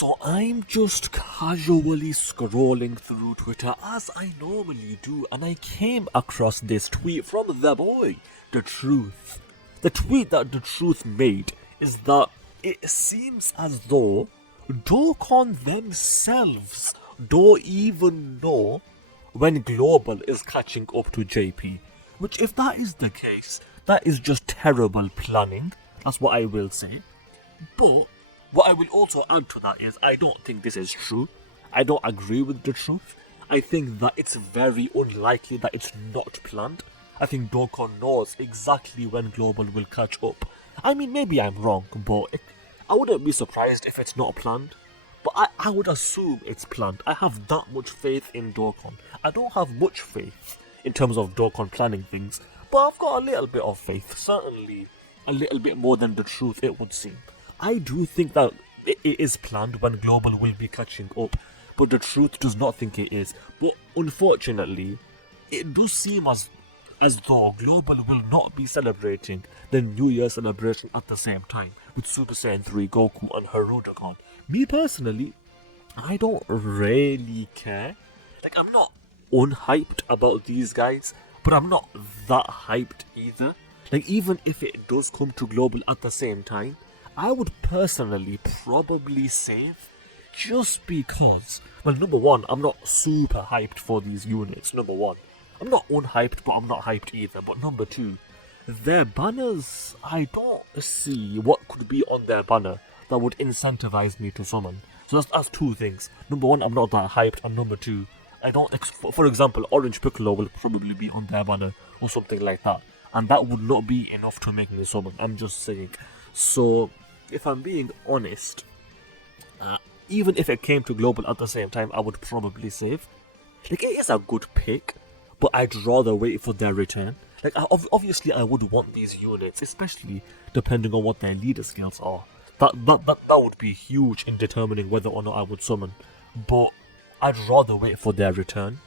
So I'm just casually scrolling through Twitter as I normally do, and I came across this tweet from the boy, DaTruth. The tweet that DaTruth made is that it seems as though Dokkan themselves don't even know when Global is catching up to JP. Which, if that is the case, that is just terrible planning. That's what I will say. But what I will also add to that is I don't think this is true. I don't agree with DaTruth. I think that it's very unlikely that it's not planned. I think Dokkan knows exactly when Global will catch up. I mean, maybe I'm wrong, but I wouldn't be surprised if it's not planned. But I would assume it's planned. I have that much faith in Dokkan. I don't have much faith in terms of Dokkan planning things, but I've got a little bit of faith. Certainly a little bit more than DaTruth, it would seem. I do think that it is planned when Global will be catching up, but DaTruth does not think it is. But unfortunately, it does seem as though Global will not be celebrating the New Year celebration at the same time with Super Saiyan 3 Goku and Hirudegarn. Me personally, I don't really care. Like, I'm not unhyped about these guys, but I'm not that hyped either. Like, even if it does come to Global at the same time, I would personally probably save, just because, well, number one, I'm not super hyped for these units, number one. I'm not unhyped, but I'm not hyped either. But number two, their banners, I don't see what could be on their banner that would incentivize me to summon. So that's two things. Number one, I'm not that hyped, and number two, I don't, for example, Orange Piccolo will probably be on their banner or something like that, and that would not be enough to make me summon. I'm just saying. So, if I'm being honest, even if it came to Global at the same time, I would probably save. Like, it is a good pick, but I'd rather wait for their return. Like, obviously I would want these units, especially depending on what their leader skills are. That would be huge in determining whether or not I would summon. But I'd rather wait for their return.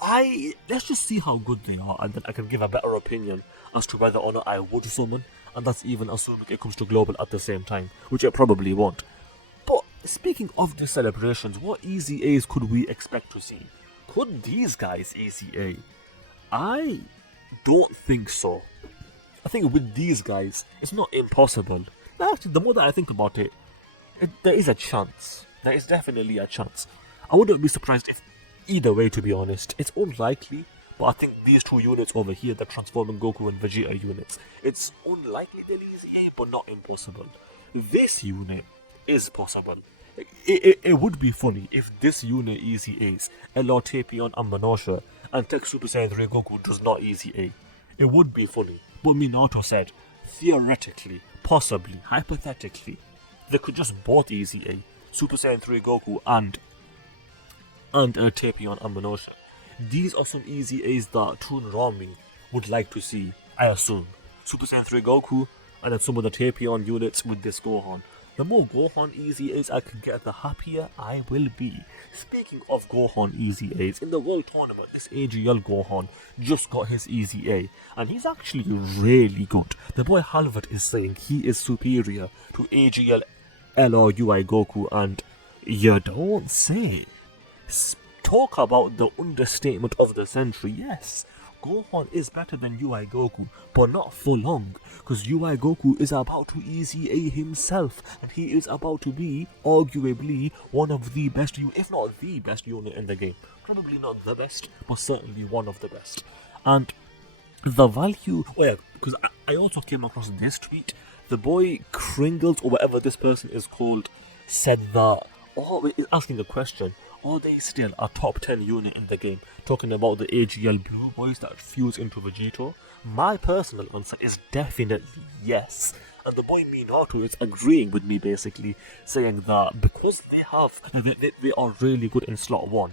Let's just see how good they are, and then I can give a better opinion as to whether or not I would summon, and that's even assuming it comes to Global at the same time, which it probably won't. But speaking of the celebrations, what Easy A's could we expect to see? Could these guys Easy A? I don't think so. I think with these guys, it's not impossible. Actually, the more that I think about it, there is a chance. There is definitely a chance. I wouldn't be surprised if either way, to be honest. It's unlikely, but I think these two units over here, the Transforming Goku and Vegeta units, it's unlikely they'll Easy A, but not impossible. This unit is possible. It would be funny if this unit Easy A's LR Tapion and Manosha, and Tech Super Saiyan 3 Goku does not Easy A. It would be funny. But Minato said, theoretically, possibly, hypothetically, they could just both Easy A. Super Saiyan 3 Goku and Tapion and Manosha. These are some Easy A's that Toon Rami would like to see, I assume. Super Saiyan 3 Goku, and then some of the Tapion units with this Gohan. The more Gohan Easy A's I can get, the happier I will be. Speaking of Gohan Easy A's, in the World Tournament, this AGL Gohan just got his Easy A, and he's actually really good. The boy Halvard is saying he is superior to AGL LR UI Goku, and you don't say. Talk about the understatement of the century. Yes, Gohan is better than UI Goku, but not for long, because UI Goku is about to Easy A himself, and he is about to be, arguably, one of the best, if not the best unit in the game. Probably not the best, but certainly one of the best. And the value, because I also came across this tweet. The boy Kringles, or whatever this person is called, said that, asking a question, are they still a top 10 unit in the game? Talking about the AGL Blue Boys that fuse into Vegito. My personal answer is definitely yes. And the boy Minato is agreeing with me, basically, saying that because they are really good in slot 1,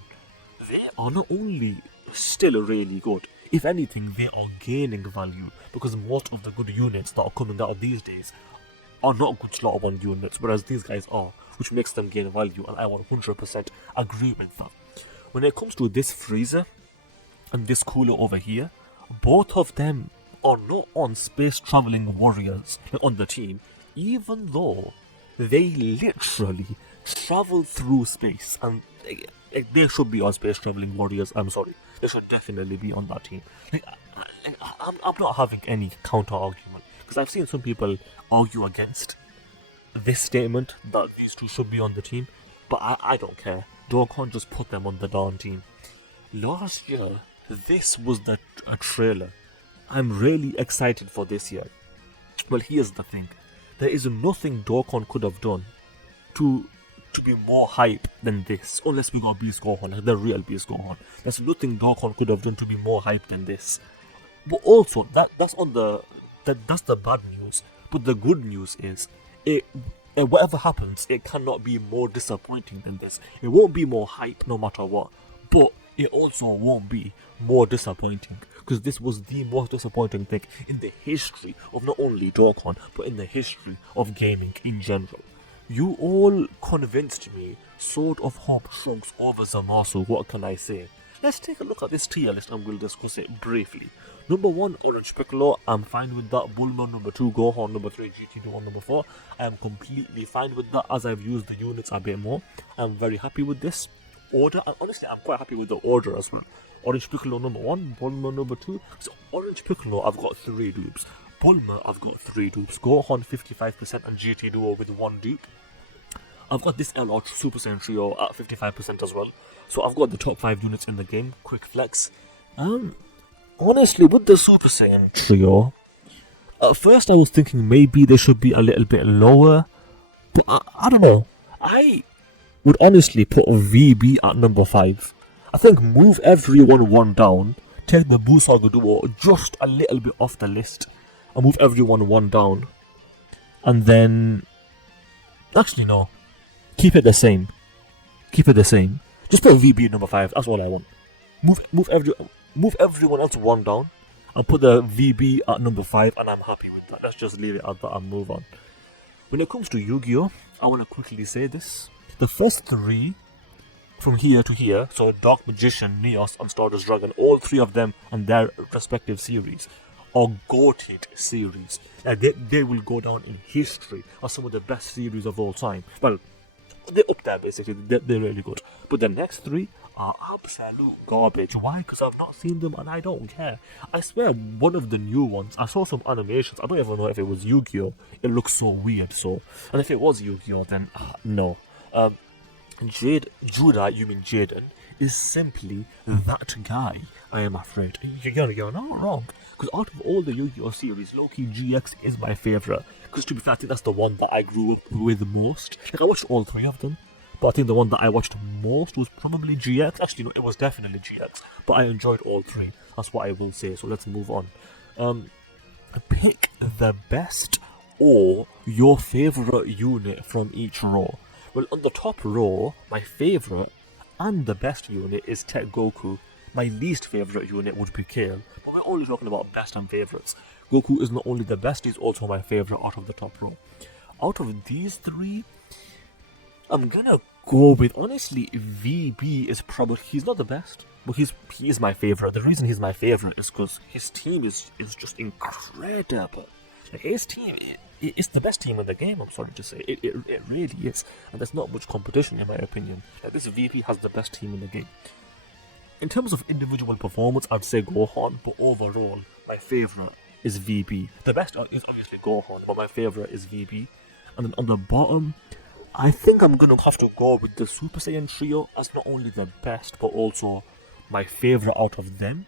they are not only still really good, if anything, they are gaining value, because most of the good units that are coming out these days are not good slot 1 units, whereas these guys are, which makes them gain value, and I 100% agree with that. When it comes to this Freezer and this Cooler over here, both of them are not on space traveling warriors on the team, even though They literally travel through space, and they should be on space traveling warriors. I'm sorry, they should definitely be on that team. I'm not having any counter argument, because I've seen some people argue against this statement that these two should be on the team, but I don't care. Dokkan just put them on the darn team. Last year, this was a trailer. I'm really excited for this year. Well, here's the thing. There is nothing Dokkan could have done to be more hype than this, unless we got Beast Gohan, like the real Beast Gohan. There's nothing Dokkan could have done to be more hype than this. But also, that's the bad news. But the good news is, whatever happens, it cannot be more disappointing than this. It won't be more hype no matter what, but it also won't be more disappointing, because this was the most disappointing thing in the history of not only Dokkan, but in the history of gaming in general. You all convinced me. Sword of Hope trunks over Zamasu, what can I say? Let's take a look at this tier list and we'll discuss it briefly. Number 1, Orange Piccolo, I'm fine with that. Bulma, number 2, Gohan, number 3, GT2 on number 4. I am completely fine with that, as I've used the units a bit more. I'm very happy with this order, and honestly I'm quite happy with the order as well. Orange Piccolo number 1, Bulma number 2. So Orange Piccolo, I've got 3 dupes. Bulma, I've got 3 dupes. Gohan 55% and GT Duo with 1 dupe. I've got this LR Super Saiyan Trio at 55% as well. So I've got the top 5 units in the game. Quick flex. Honestly, with the Super Saiyan Trio, at first I was thinking maybe they should be a little bit lower. But I don't know. I would honestly put a VB at number 5. I think move everyone 1 down. Take the Busaga Duo just a little bit off the list. And move everyone 1 down. And then... Actually, no. Keep it the same. Keep it the same. Just put VB at number 5. That's all I want. Move everyone else 1 down. And put the VB at number 5. And I'm happy with that. Let's just leave it at that and move on. When it comes to Yu-Gi-Oh! I want to quickly say this. The first 3... from here to here, so Dark Magician, Neos, and Stardust Dragon, all 3 of them and their respective series are goated series. They will go down in history as some of the best series of all time. Well, they're up there basically, they're really good. But the next 3 are absolute garbage. Why? Because I've not seen them and I don't care. I swear, one of the new ones, I saw some animations, I don't even know if it was Yu-Gi-Oh! It looks so weird, so. And if it was Yu-Gi-Oh! Then, no. Judah, you mean Jaden, is simply that guy, I am afraid. You're not wrong. Because out of all the Yu-Gi-Oh! Series, Loki GX is my favourite. Because to be fair, I think that's the one that I grew up with most. Like, I watched all 3 of them, but I think the one that I watched most was probably GX. Actually, no, it was definitely GX. But I enjoyed all 3. That's what I will say, so let's move on. Pick the best or your favourite unit from each row. Well, on the top row, my favourite and the best unit is Tech Goku. My least favourite unit would be Kale, but we're only talking about best and favourites. Goku is not only the best, he's also my favourite out of the top row. Out of these 3, I'm gonna go with, honestly, VB is probably, he's not the best, but he is my favourite. The reason he's my favourite is because his team is just incredible. Like, his team, it's the best team in the game, I'm sorry to say. It really is. And there's not much competition, in my opinion. Like, this VP has the best team in the game. In terms of individual performance, I'd say Gohan, but overall, my favourite is VB. The best is obviously Gohan, but my favourite is VB. And then on the bottom, I think I'm going to have to go with the Super Saiyan Trio as not only the best, but also my favourite out of them.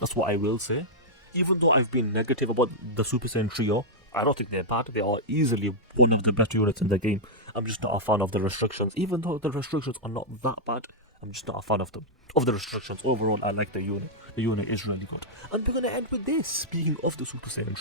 That's what I will say. Even though I've been negative about the Super Saiyan Trio, I don't think they're bad. They are easily one of the best units in the game. I'm just not a fan of the restrictions. Even though the restrictions are not that bad, I'm just not a fan of them. Of the restrictions. Overall, I like the unit. The unit is really good. And we're going to end with this. Speaking of the Super Saiyan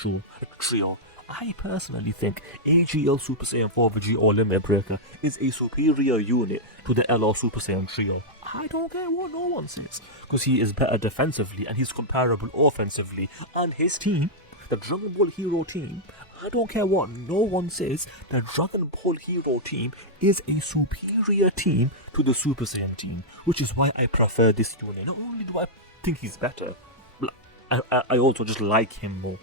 Trio, I personally think AGL Super Saiyan 4 Vegeta Limit Breaker is a superior unit to the LR Super Saiyan Trio. I don't care what no one says, because he is better defensively and he's comparable offensively. And his team, the Dragon Ball Hero team, I don't care what no one says, the Dragon Ball Hero team is a superior team to the Super Saiyan team, which is why I prefer this unit. Not only do I think he's better, but I also just like him more.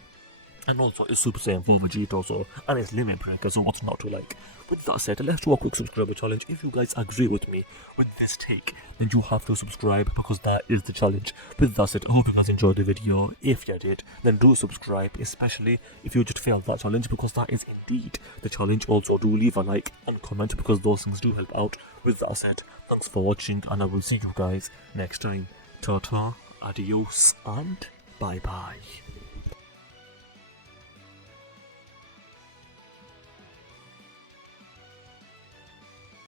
And also, it's Super Saiyan 4 Vegito, and it's Limit Breaker, so what's not to like? With that said, let's do a quick subscriber challenge. If you guys agree with me with this take, then you have to subscribe, because that is the challenge. With that said, I hope you guys enjoyed the video. If you did, then do subscribe, especially if you just failed that challenge, because that is indeed the challenge. Also, do leave a like and comment, because those things do help out. With that said, thanks for watching, and I will see you guys next time. Ta-ta, adios, and bye-bye.